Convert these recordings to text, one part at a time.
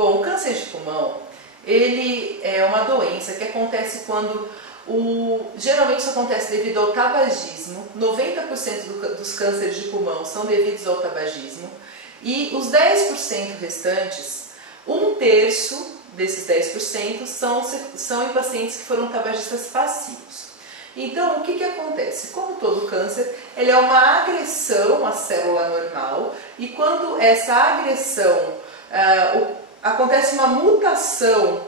Bom, o câncer de pulmão, ele é uma doença que acontece quando geralmente isso acontece devido ao tabagismo. 90% dos cânceres de pulmão são devidos ao tabagismo e os 10% restantes, 1/3 desses 10% são em pacientes que foram tabagistas passivos. Então, o que acontece? Como todo câncer, ele é uma agressão à célula normal e quando essa agressão acontece uma mutação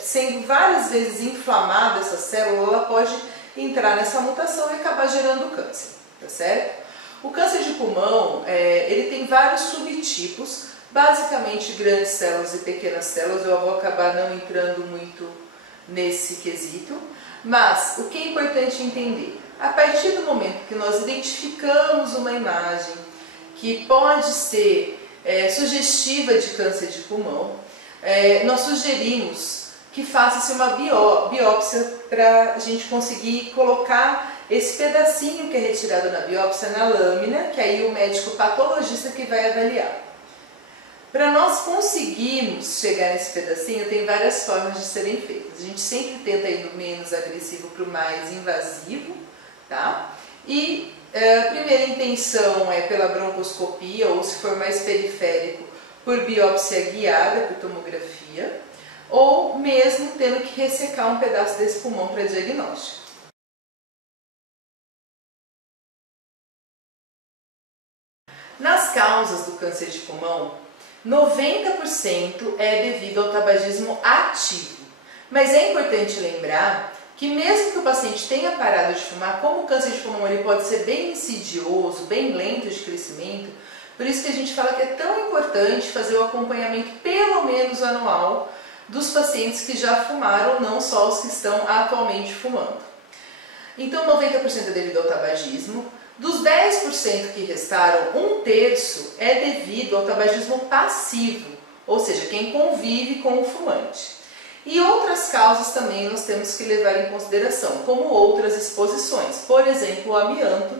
sendo várias vezes inflamada essa célula, ela pode entrar nessa mutação e acabar gerando câncer, tá certo? O câncer de pulmão, ele tem vários subtipos, basicamente grandes células e pequenas células. Eu vou acabar não entrando muito nesse quesito, mas o que é importante entender? A partir do momento que nós identificamos uma imagem que pode ser sugestiva de câncer de pulmão, nós sugerimos que faça-se uma biópsia para a gente conseguir colocar esse pedacinho que é retirado na biópsia na lâmina, que aí o médico patologista que vai avaliar. Para nós conseguirmos chegar nesse pedacinho, tem várias formas de serem feitas. A gente sempre tenta ir do menos agressivo para o mais invasivo, tá? E a primeira intenção é pela broncoscopia, ou se for mais periférico, por biópsia guiada, por tomografia, ou mesmo tendo que ressecar um pedaço desse pulmão para diagnóstico. Nas causas do câncer de pulmão, 90% é devido ao tabagismo ativo. Mas é importante lembrar que mesmo que o paciente tenha parado de fumar, como o câncer de pulmão ele pode ser bem insidioso, bem lento de crescimento, por isso que a gente fala que é tão importante fazer o acompanhamento pelo menos anual dos pacientes que já fumaram, não só os que estão atualmente fumando. Então 90% é devido ao tabagismo. Dos 10% que restaram, 1/3 é devido ao tabagismo passivo, ou seja, quem convive com o fumante. E outras causas também nós temos que levar em consideração, como outras exposições, por exemplo, o amianto,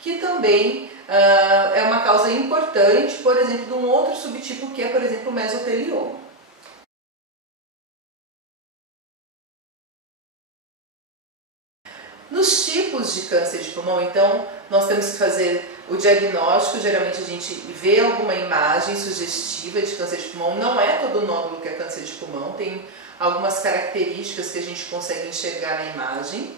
que também é uma causa importante, por exemplo, de um outro subtipo que é, por exemplo, o mesotelioma. Nos tipos de câncer de pulmão, então, nós temos que fazer o diagnóstico. Geralmente a gente vê alguma imagem sugestiva de câncer de pulmão. Não é todo nódulo que é câncer de pulmão, tem algumas características que a gente consegue enxergar na imagem.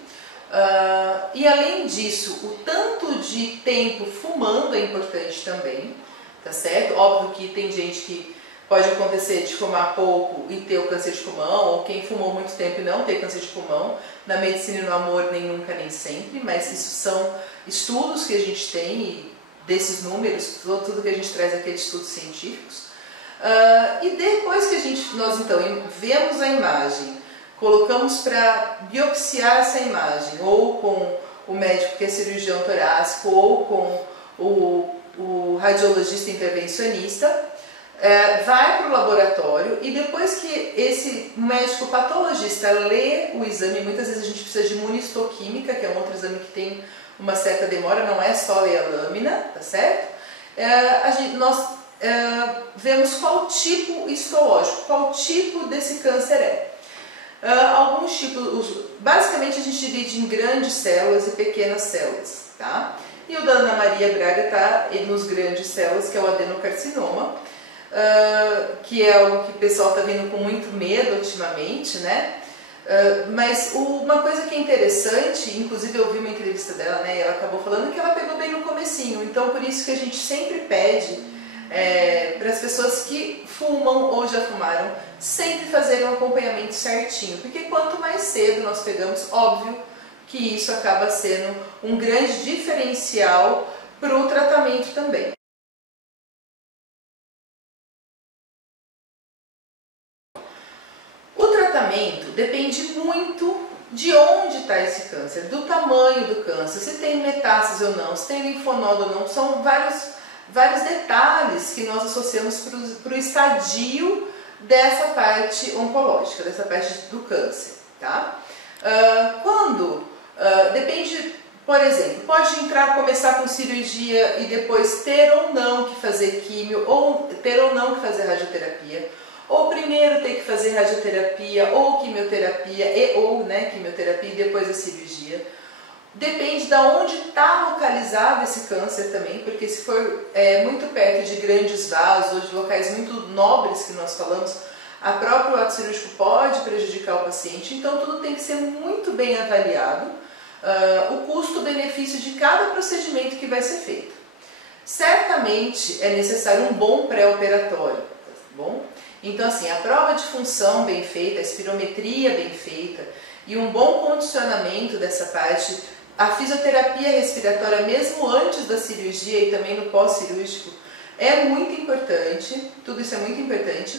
E além disso, o tanto de tempo fumando é importante também, tá certo? Óbvio que tem gente que pode acontecer de fumar pouco e ter o câncer de pulmão, ou quem fumou muito tempo e não ter câncer de pulmão. Na medicina e no amor, nem nunca, nem sempre, mas isso são estudos que a gente tem e desses números, tudo que a gente traz aqui é de estudos científicos. E depois que nós então vemos a imagem, colocamos para biopsiar essa imagem, ou com o médico que é cirurgião torácico, ou com o radiologista intervencionista, vai para o laboratório e depois que esse médico patologista lê o exame, muitas vezes a gente precisa de imunistoquímica, que é um outro exame que tem uma certa demora, não é só ler a lâmina, tá certo? Nós vemos qual tipo histológico, qual tipo desse câncer é. Alguns tipos, basicamente a gente divide em grandes células e pequenas células, tá? E o da Ana Maria Braga está nos grandes células, que é o adenocarcinoma, que é algo que o pessoal está vendo com muito medo ultimamente, né? Mas uma coisa que é interessante, inclusive eu vi uma entrevista dela, né? E ela acabou falando que ela pegou bem no comecinho, então por isso que a gente sempre pede para as pessoas que fumam ou já fumaram, sempre fazerem um acompanhamento certinho, porque quanto mais cedo nós pegamos, óbvio que isso acaba sendo um grande diferencial para o tratamento também. O tratamento depende muito de onde está esse câncer, do tamanho do câncer, se tem metástase ou não, se tem linfonodo ou não, são vários detalhes que nós associamos para o estadio dessa parte oncológica, dessa parte do câncer, tá? Depende, Por exemplo, pode entrar, começar com cirurgia e depois ter ou não que fazer químio, ou ter ou não que fazer radioterapia, ou primeiro ter que fazer radioterapia ou quimioterapia quimioterapia e depois a cirurgia. Depende de onde está localizado esse câncer também, porque se for muito perto de grandes vasos ou de locais muito nobres que nós falamos, a próprio ato cirúrgico pode prejudicar o paciente, então tudo tem que ser muito bem avaliado, o custo-benefício de cada procedimento que vai ser feito. Certamente é necessário um bom pré-operatório, tá bom? Então assim, a prova de função bem feita, a espirometria bem feita e um bom condicionamento dessa parte, a fisioterapia respiratória mesmo antes da cirurgia e também no pós-cirúrgico é muito importante, tudo isso é muito importante,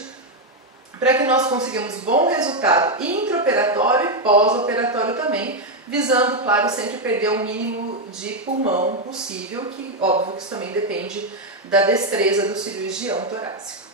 para que nós consigamos bom resultado intraoperatório e pós-operatório também, visando, claro, sempre perder o mínimo de pulmão possível, que óbvio que isso também depende da destreza do cirurgião torácico.